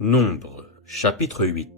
Nombre, chapitre 8.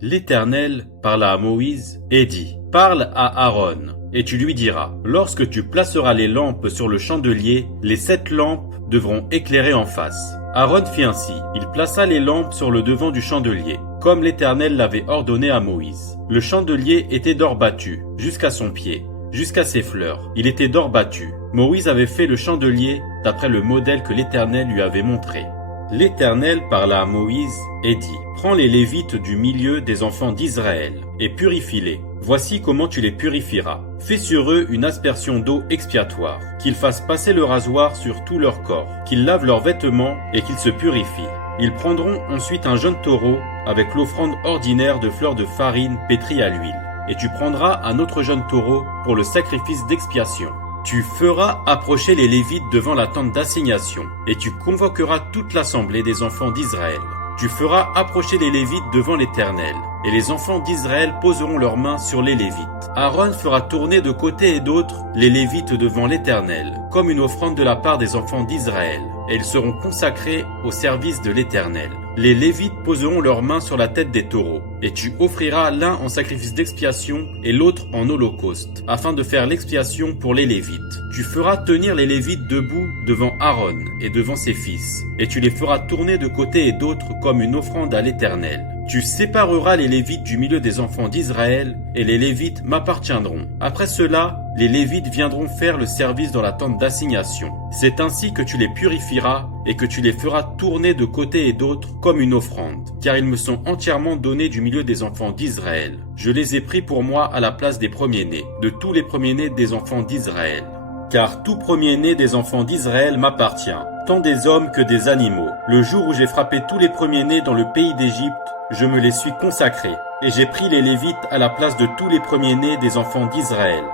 L'Éternel parla à Moïse et dit, « Parle à Aaron, et tu lui diras, lorsque tu placeras les lampes sur le chandelier, les 7 lampes devront éclairer en face. » Aaron fit ainsi, il plaça les lampes sur le devant du chandelier, comme l'Éternel l'avait ordonné à Moïse. Le chandelier était d'or battu, jusqu'à son pied, jusqu'à ses fleurs. Il était d'or battu. Moïse avait fait le chandelier d'après le modèle que l'Éternel lui avait montré. L'Éternel parla à Moïse et dit, « Prends les Lévites du milieu des enfants d'Israël et purifie-les. Voici comment tu les purifieras. Fais sur eux une aspersion d'eau expiatoire, qu'ils fassent passer le rasoir sur tout leur corps, qu'ils lavent leurs vêtements et qu'ils se purifient. Ils prendront ensuite un jeune taureau avec l'offrande ordinaire de fleurs de farine pétrie à l'huile. Et tu prendras un autre jeune taureau pour le sacrifice d'expiation. Tu feras approcher les Lévites devant la tente d'assignation, et tu convoqueras toute l'assemblée des enfants d'Israël. Tu feras approcher les Lévites devant l'Éternel, et les enfants d'Israël poseront leurs mains sur les Lévites. Aaron fera tourner de côté et d'autre les Lévites devant l'Éternel, comme une offrande de la part des enfants d'Israël, et ils seront consacrés au service de l'Éternel. Les Lévites poseront leurs mains sur la tête des taureaux, et tu offriras l'un en sacrifice d'expiation et l'autre en holocauste, afin de faire l'expiation pour les Lévites. Tu feras tenir les Lévites debout devant Aaron et devant ses fils, et tu les feras tourner de côté et d'autre comme une offrande à l'Éternel. Tu sépareras les Lévites du milieu des enfants d'Israël, et les Lévites m'appartiendront. Après cela, les Lévites viendront faire le service dans la tente d'assignation. C'est ainsi que tu les purifieras, et que tu les feras tourner de côté et d'autre comme une offrande, car ils me sont entièrement donnés du milieu des enfants d'Israël. Je les ai pris pour moi à la place des premiers-nés, de tous les premiers-nés des enfants d'Israël. Car tout premier-né des enfants d'Israël m'appartient, tant des hommes que des animaux. Le jour où j'ai frappé tous les premiers-nés dans le pays d'Égypte, je me les suis consacrés, et j'ai pris les Lévites à la place de tous les premiers-nés des enfants d'Israël.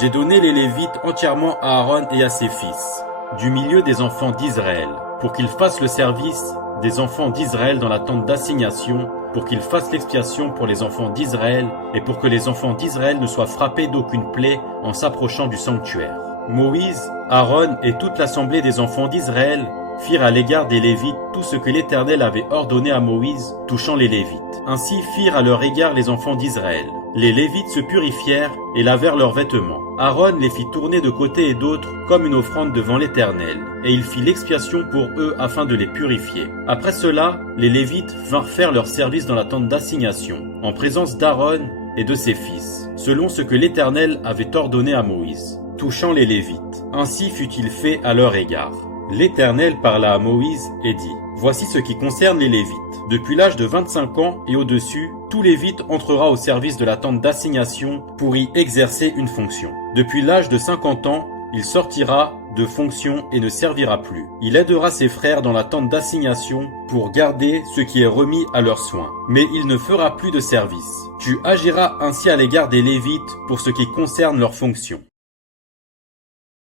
J'ai donné les Lévites entièrement à Aaron et à ses fils, du milieu des enfants d'Israël, pour qu'ils fassent le service des enfants d'Israël dans la tente d'assignation, pour qu'ils fassent l'expiation pour les enfants d'Israël, et pour que les enfants d'Israël ne soient frappés d'aucune plaie en s'approchant du sanctuaire. Moïse, Aaron et toute l'assemblée des enfants d'Israël firent à l'égard des Lévites tout ce que l'Éternel avait ordonné à Moïse touchant les Lévites. Ainsi firent à leur égard les enfants d'Israël. Les Lévites se purifièrent et lavèrent leurs vêtements. Aaron les fit tourner de côté et d'autre comme une offrande devant l'Éternel, et il fit l'expiation pour eux afin de les purifier. Après cela, les Lévites vinrent faire leur service dans la tente d'assignation, en présence d'Aaron et de ses fils, selon ce que l'Éternel avait ordonné à Moïse, touchant les Lévites. Ainsi fut-il fait à leur égard. L'Éternel parla à Moïse et dit, « Voici ce qui concerne les Lévites. Depuis l'âge de 25 ans et au-dessus, tout Lévite entrera au service de la tente d'assignation pour y exercer une fonction. Depuis l'âge de 50 ans, il sortira de fonction et ne servira plus. Il aidera ses frères dans la tente d'assignation pour garder ce qui est remis à leurs soins. Mais il ne fera plus de service. Tu agiras ainsi à l'égard des Lévites pour ce qui concerne leurs fonctions. »